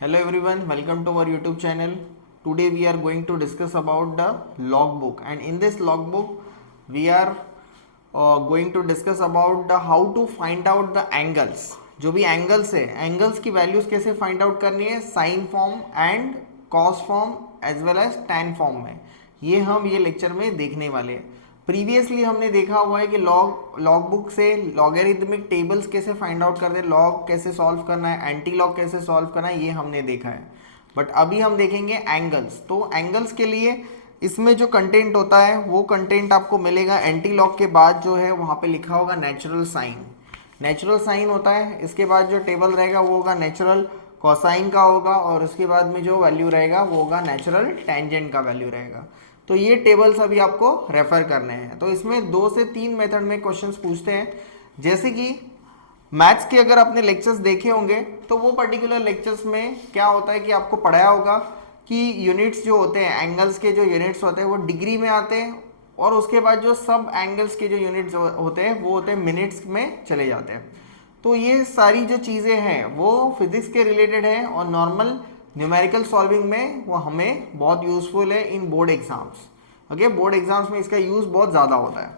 Hello everyone, welcome to our YouTube channel. Today we are going to discuss about the logbook, and in this logbook we are going to discuss about the how to find out the angles. जो भी angles है, angles की values कैसे find out करनी है sin form and cos form as well as tan form में, ये हम ये लेक्चर में देखने वाले हैं. प्रीवियसली हमने देखा हुआ है कि लॉग बुक से लॉगरिथमिक टेबल्स कैसे फाइंड आउट करते हैं, लॉग कैसे सॉल्व करना है, एंटी लॉग कैसे सॉल्व करना है, ये हमने देखा है. बट अभी हम देखेंगे एंगल्स. तो एंगल्स के लिए इसमें जो कंटेंट होता है वो कंटेंट आपको मिलेगा एंटी लॉग के बाद. जो है वहाँ पे लिखा होगा नेचुरल साइन. नेचुरल साइन होता है. इसके बाद जो टेबल रहेगा वो होगा नेचुरल कोसाइन का होगा, और उसके बाद में जो वैल्यू रहेगा वो होगा नेचुरल टेंजेंट का वैल्यू रहेगा. तो ये टेबल्स अभी आपको रेफर करने हैं. तो इसमें 2 से 3 मेथड में क्वेश्चंस पूछते हैं. जैसे कि मैथ्स के अगर आपने लेक्चर्स देखे होंगे तो वो पर्टिकुलर लेक्चर्स में क्या होता है कि आपको पढ़ाया होगा कि यूनिट्स जो होते हैं, एंगल्स के जो यूनिट्स होते हैं वो डिग्री में आते हैं, और उसके बाद जो सब एंगल्स के जो यूनिट्स होते हैं वो होते हैं मिनट्स में चले जाते हैं. तो ये सारी जो चीज़ें हैं वो फिजिक्स के रिलेटेड है, और नॉर्मल न्यूमेरिकल सॉल्विंग में वो हमें बहुत यूज़फुल है इन board exams. Okay, board exams में इसका यूज़ बहुत ज़्यादा होता है.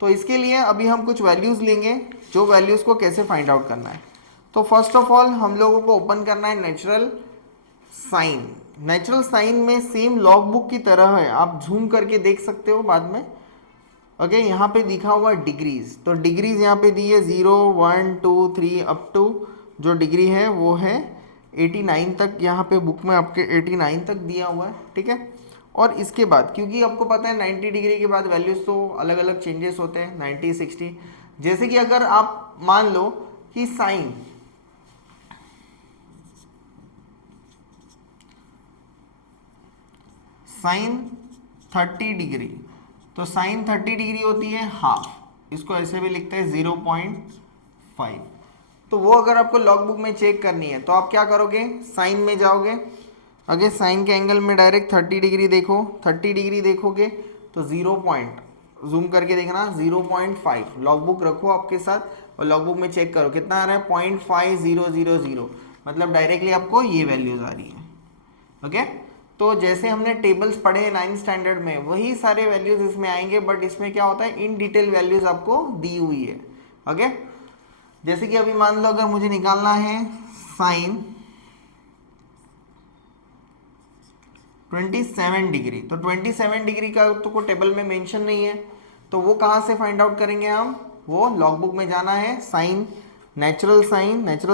तो इसके लिए अभी हम कुछ वैल्यूज़ लेंगे, जो वैल्यूज़ को कैसे फाइंड आउट करना है. तो फर्स्ट ऑफ ऑल हम लोगों को ओपन करना है नेचुरल साइन. नेचुरल साइन में सेम लॉग बुक की तरह है, आप झूम करके देख सकते हो बाद में. ओके, यहाँ पे दिखा हुआ है डिग्रीज. तो डिग्रीज यहाँ पे दी है 0, 1, 2, 3 अप टू जो डिग्री है वो है 89 तक. यहाँ पे बुक में आपके 89 तक दिया हुआ है. ठीक है. और इसके बाद क्योंकि आपको पता है 90 डिग्री के बाद वैल्यूज़ तो अलग अलग चेंजेस होते हैं, 90, 60. जैसे कि अगर आप मान लो कि साइन साइन 30 डिग्री, तो साइन 30 डिग्री होती है हाफ. इसको ऐसे भी लिखते हैं 0.5. तो वो अगर आपको लॉग बुक में चेक करनी है तो आप क्या करोगे, साइन में जाओगे. अगर साइन के एंगल में डायरेक्ट 30 डिग्री देखो, 30 डिग्री देखोगे तो 0 पॉइंट जूम करके देखना 0.5 लॉग बुक रखो आपके साथ, और लॉग बुक में चेक करो कितना आ रहा है 0.5000. मतलब डायरेक्टली आपको ये वैल्यूज आ रही है. ओके. तो जैसे हमने टेबल्स पढ़े हैं 9th स्टैंडर्ड में, वही सारे वैल्यूज इसमें आएंगे, बट इसमें क्या होता है इन डिटेल वैल्यूज आपको दी हुई है. ओके. जैसे कि अभी मान लो अगर मुझे निकालना है साइन 27 डिग्री, तो 27 डिग्री का तो कोई टेबल में मेंशन नहीं है, तो वो कहाँ से फाइंड आउट करेंगे हम, वो लॉग बुक में जाना है. साइन नेचुरल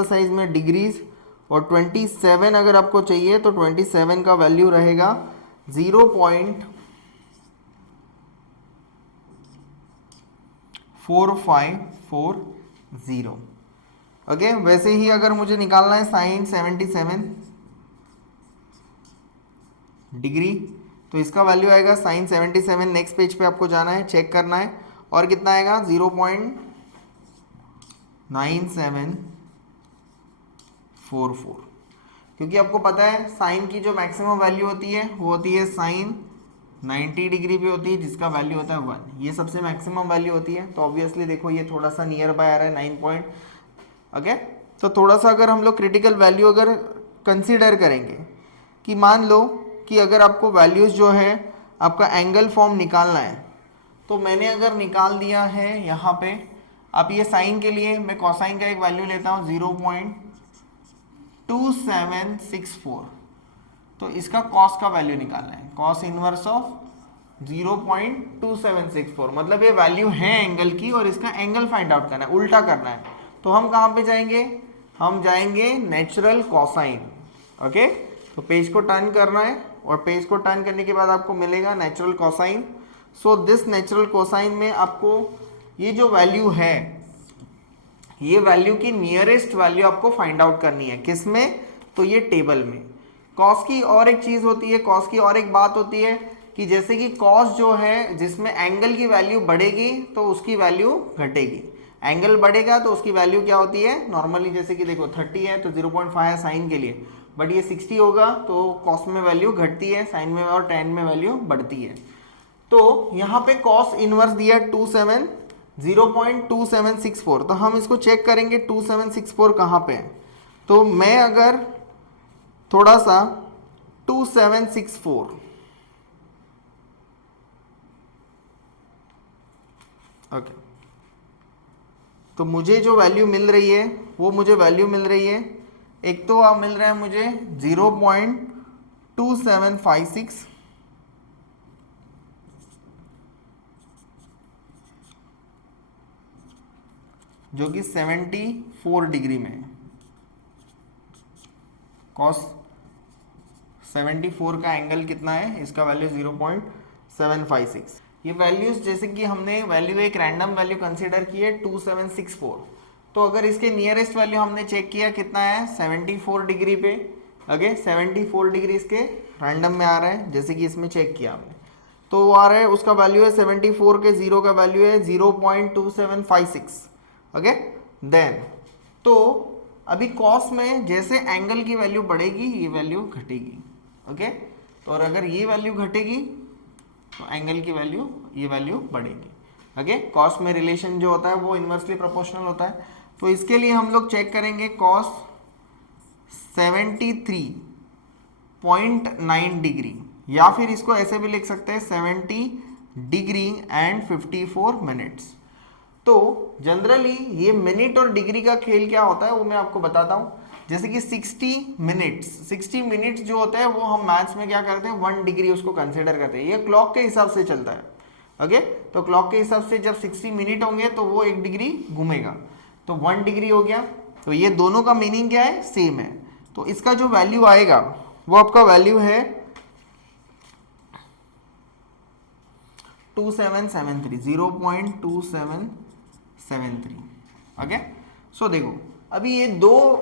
साइज में डिग्रीज, और 27 अगर आपको चाहिए तो 27 का वैल्यू रहेगा 0.4540. ओके. वैसे ही अगर मुझे निकालना है साइन 77 डिग्री, तो इसका वैल्यू आएगा साइन 77. नेक्स्ट पेज पे आपको जाना है, चेक करना है, और कितना आएगा 0.9744. क्योंकि आपको पता है साइन की जो मैक्सिमम वैल्यू होती है वो होती है साइन 90 डिग्री पे होती है, जिसका वैल्यू होता है 1. ये सबसे मैक्सिमम वैल्यू होती है. तो ऑब्वियसली देखो ये थोड़ा सा नियर बाय आ रहा है 9 पॉइंट. ओके. तो थोड़ा सा अगर हम लोग क्रिटिकल वैल्यू अगर कंसीडर करेंगे कि मान लो कि अगर आपको वैल्यूज़ जो है आपका एंगल फॉर्म निकालना है, तो मैंने अगर निकाल दिया है यहाँ पे, आप ये साइन के लिए मैं कोसाइन का एक वैल्यू लेता हूँ 0.2764. तो इसका कॉस का वैल्यू निकालना है, कॉस इनवर्स ऑफ 0.2764. मतलब ये वैल्यू है एंगल की, और इसका एंगल फाइंड आउट करना है, उल्टा करना है. तो हम कहाँ पे जाएंगे, हम जाएंगे नेचुरल कोसाइन. ओके. तो पेज को टर्न करना है, और पेज को टर्न करने के बाद आपको मिलेगा natural cosine. So this natural cosine में आपको ये जो वैल्यू है, ये वैल्यू की नियरेस्ट वैल्यू आपको फाइंड आउट करनी है. किस में, तो ये टेबल में. कॉस की और एक चीज़ होती है, कॉस की और एक बात होती है कि जैसे कि कॉस जो है जिसमें एंगल की वैल्यू बढ़ेगी तो उसकी वैल्यू घटेगी. एंगल बढ़ेगा तो उसकी वैल्यू क्या होती है नॉर्मली, जैसे कि देखो 30 है तो 0.5 है साइन के लिए, बट ये 60 होगा तो कॉस में वैल्यू घटती है, साइन में और टेन में वैल्यू बढ़ती है. तो यहाँ पे कॉस इनवर्स दिया 0.2764. तो हम इसको चेक करेंगे 2764 कहाँ पे है. तो मैं अगर थोड़ा सा 2764, ओके। तो मुझे जो वैल्यू मिल रही है वो मुझे वैल्यू मिल रही है, एक तो आप मिल रहा है मुझे 0.2756, जो कि 74 डिग्री में है। कॉस 74 का एंगल कितना है, इसका वैल्यू 0.756। ये वैल्यूज जैसे कि हमने वैल्यू एक रैंडम वैल्यू कंसीडर की है 2764, तो अगर इसके नियरेस्ट वैल्यू हमने चेक किया कितना है 74 डिग्री पे, ओके 74 डिग्री इसके रैंडम में आ रहा है, जैसे कि इसमें चेक किया हमने, तो वो आ रहा है उसका वैल्यू है 74 के जीरो का वैल्यू है 0.2756, ओके। देन तो अभी कॉस में जैसे एंगल की वैल्यू बढ़ेगी ये वैल्यू घटेगी, ओके। तो और अगर ये वैल्यू घटेगी तो एंगल की वैल्यू ये वैल्यू बढ़ेगी, ओके। कॉस में रिलेशन जो होता है वो इन्वर्सली प्रोपोर्शनल होता है। तो इसके लिए हम लोग चेक करेंगे कॉस 73.9 डिग्री, या फिर इसको ऐसे भी लिख सकते हैं 70 डिग्री एंड 54 मिनट्स। तो जनरली ये मिनट और डिग्री का खेल क्या होता है वो मैं आपको बताता हूँ। जैसे कि 60 मिनट्स जो होता है वो हम मैथ्स में क्या करते हैं 1 डिग्री उसको कंसिडर करते हैं, ये क्लॉक के हिसाब से चलता है, ओके। तो क्लॉक के हिसाब से जब 60 मिनट होंगे तो वो 1 डिग्री घूमेगा, तो 1 डिग्री हो गया। तो ये दोनों का मीनिंग क्या है, सेम है। तो इसका जो वैल्यू आएगा वो आपका वैल्यू है 2773, 0.2773, ओके। सो देखो अभी ये दो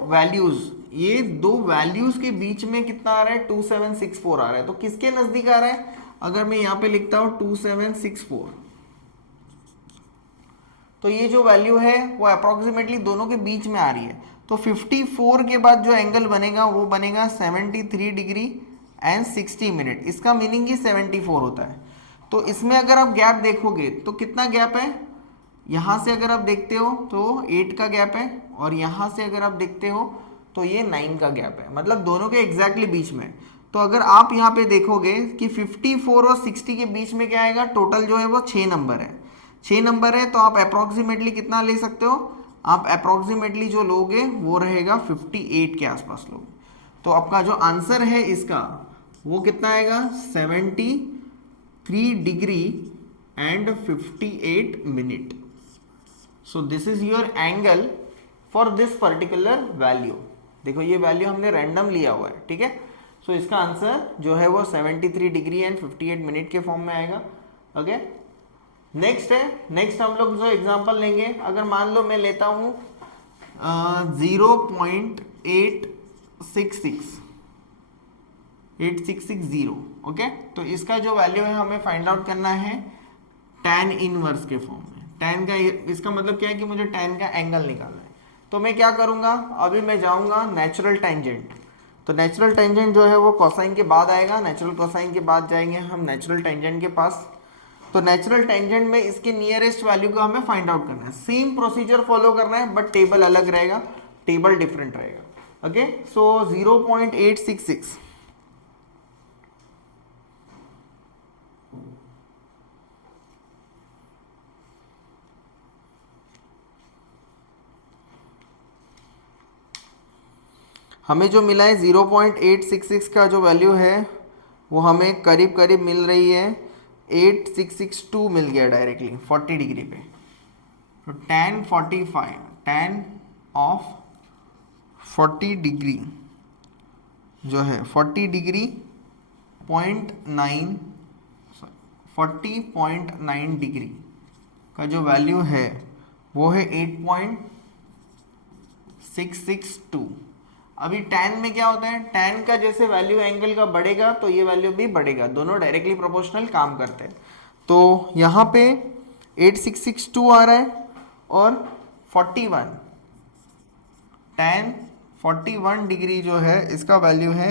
वैल्यूज के बीच में कितना आ रहा है 2764 आ रहा है, तो किसके नजदीक आ रहा है, अगर मैं यहां पे लिखता हूं 2764, तो ये जो वैल्यू है वो अप्रोक्सीमेटली दोनों के बीच में आ रही है। तो 54 के बाद जो एंगल बनेगा वो बनेगा 73 डिग्री एंड 60 मिनट, इसका मीनिंग ही 74 होता है। तो इसमें अगर आप गैप देखोगे तो कितना गैप है, यहां से अगर आप देखते हो तो 8 का गैप है, और यहां से अगर आप देखते हो तो ये 9 का गैप है, मतलब दोनों के एग्जैक्टली बीच में। तो अगर आप यहाँ पे देखोगे कि 54 और 60 के बीच में क्या आएगा, टोटल जो है वो 6 नंबर है, 6 नंबर है। तो आप अप्रोक्सीमेटली कितना ले सकते हो, आप अप्रोक्सीमेटली जो लोगे वो रहेगा 58 के आसपास लोगे। तो आपका जो आंसर है इसका वो कितना आएगा 73 degree and 58 minute. So this is your angle for this particular value. देखो ये वैल्यू हमने रैंडम लिया हुआ है, ठीक है। सो इसका आंसर जो है वो 73 डिग्री एंड 58 मिनट के फॉर्म में आएगा, ओके। नेक्स्ट हम लोग जो एग्जांपल लेंगे, अगर मान लो मैं लेता हूं 0.8660, ओके। तो इसका जो वैल्यू है हमें फाइंड आउट करना है tan इनवर्स के फॉर्म में। tan का इसका मतलब क्या है कि मुझे tan का एंगल निकालना है। तो मैं क्या करूंगा, अभी मैं जाऊंगा नेचुरल टेंजेंट। तो नेचुरल टेंजेंट जो है वो कोसाइन के बाद आएगा, नेचुरल कोसाइन के बाद जाएंगे हम नेचुरल टेंजेंट के पास। तो नेचुरल टेंजेंट में इसके नियरेस्ट वैल्यू को हमें फाइंड आउट करना है, सेम प्रोसीजर फॉलो करना है, बट टेबल अलग रहेगा, टेबल डिफरेंट रहेगा, ओके। सो 0.866, हमें जो मिला है 0.866 का जो वैल्यू है वो हमें करीब करीब मिल रही है 8662 मिल गया डायरेक्टली 40 डिग्री पे। तो tan 45, tan ऑफ 40 डिग्री जो है 40 डिग्री 40.9 डिग्री का जो वैल्यू है वो है 8.662। अभी tan में क्या होता है, tan का जैसे वैल्यू एंगल का बढ़ेगा तो ये वैल्यू भी बढ़ेगा, दोनों डायरेक्टली प्रोपोर्शनल काम करते हैं। तो यहाँ पे 8662 आ रहा है और 41 tan 41 डिग्री जो है इसका वैल्यू है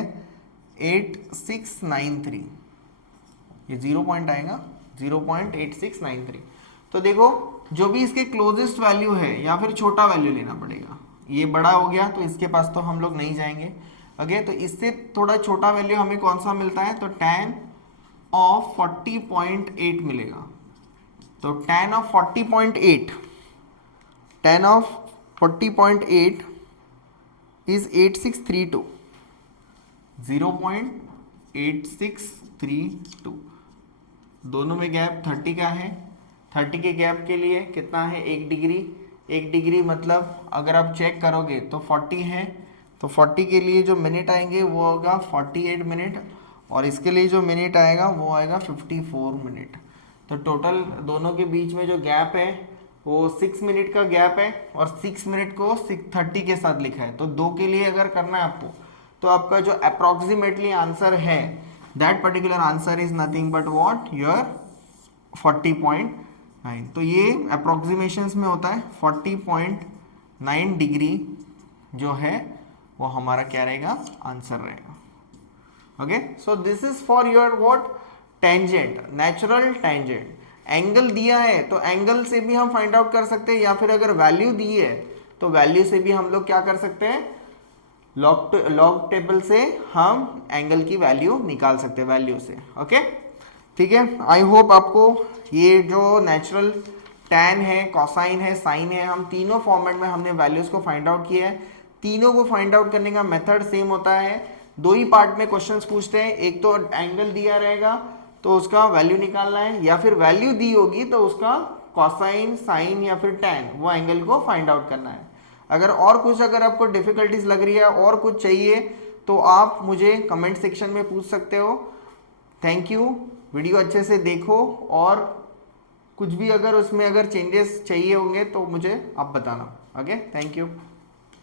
8693, ये 0 पॉइंट आएगा 0.8693। तो देखो जो भी इसके क्लोजेस्ट वैल्यू है या फिर छोटा वैल्यू लेना पड़ेगा, ये बड़ा हो गया तो इसके पास तो हम लोग नहीं जाएंगे, ओके, तो इससे थोड़ा छोटा वैल्यू हमें कौन सा मिलता है, तो tan ऑफ 40.8 मिलेगा। तो tan of 40.8, tan of 40.8 is 8632, 0.8632। दोनों में गैप 30 का है। 30 के गैप के लिए कितना है, 1 डिग्री। 1 डिग्री मतलब अगर आप चेक करोगे तो 40 है, तो 40 के लिए जो मिनट आएंगे वो होगा 48 मिनट, और इसके लिए जो मिनट आएगा वो आएगा 54 मिनट। तो टोटल दोनों के बीच में जो गैप है वो 6 मिनट का गैप है, और 6 मिनट को 30 के साथ लिखा है। तो 2 के लिए अगर करना है आपको, तो आपका जो अप्रोक्सीमेटली आंसर है, that particular answer is nothing but what, your 40.9। तो ये अप्रोक्सीमेशंस में होता है। 40.9 डिग्री जो है वो हमारा क्या रहेगा, आंसर रहेगा। Okay, so this is for your what, tangent, natural tangent. Angle दिया है तो एंगल से भी हम फाइंड आउट कर सकते हैं, या फिर अगर वैल्यू दी है तो वैल्यू से भी हम लोग क्या कर सकते हैं, लॉग टेबल से हम एंगल की वैल्यू निकाल सकते हैं, वैल्यू से। ओके, ठीक है। आई होप आपको ये जो नेचुरल टैन है, कॉसाइन है, साइन है, हम तीनों फॉर्मेट में हमने वैल्यूज को फाइंड आउट किया है। तीनों को फाइंड आउट करने का मेथड सेम होता है। 2 ही पार्ट में क्वेश्चंस पूछते हैं, एक तो एंगल दिया रहेगा तो उसका वैल्यू निकालना है, या फिर वैल्यू दी होगी तो उसका कॉसाइन, साइन या फिर टैन, वो एंगल को फाइंड आउट करना है। अगर और कुछ, अगर आपको डिफिकल्टीज लग रही है, और कुछ चाहिए, तो आप मुझे कमेंट सेक्शन में पूछ सकते हो। थैंक यू, वीडियो अच्छे से देखो, और कुछ भी अगर उसमें अगर चेंजेस चाहिए होंगे तो मुझे आप बताना। Okay, thank you.